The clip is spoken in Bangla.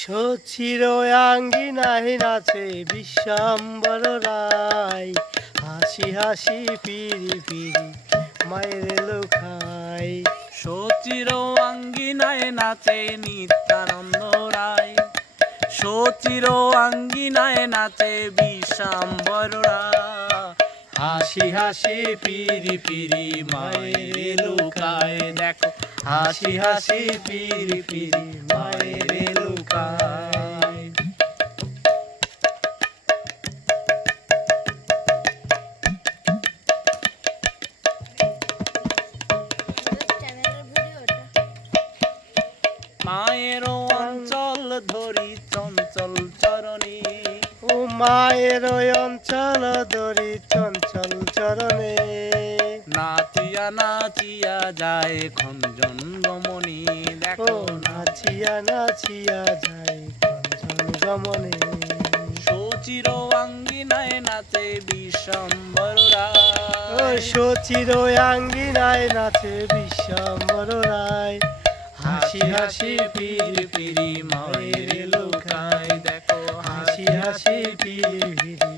সচির আঙ্গিনায় নাচে বিশ্বাম্বর রায়। হাসি হাসি পিরি পিরি মায়ের লোখাই সচির আঙ্গিনায় নাচে নিত্যানন্দ রায়। সচির আঙ্গিনায় নাচে বিষাম্বর রায়। হাসি হাসি পিরি পিরি মায়ের লুকায় দেখো হাসি হাসি পিরি পিরি মায়ের মায়ের অঞ্চল ধরি চঞ্চল চরণী। ও মায়ের অঞ্চল দরি চঞ্চল চরণে। নাচিয়া নাচিয়া যায় খঞ্জন রমণী দেখো নাচিয়া নাচিয়া যায় কঞ্চন গমনে। সচির আঙ্গিনায় নাচে বিশ্বম্বর সচির আঙ্গিনায় নাচে বিশ্বাম্বর রায় হাসি হাসি পীর পিরি মায়ের লোকায় দেখো হাসি হাসি পিরি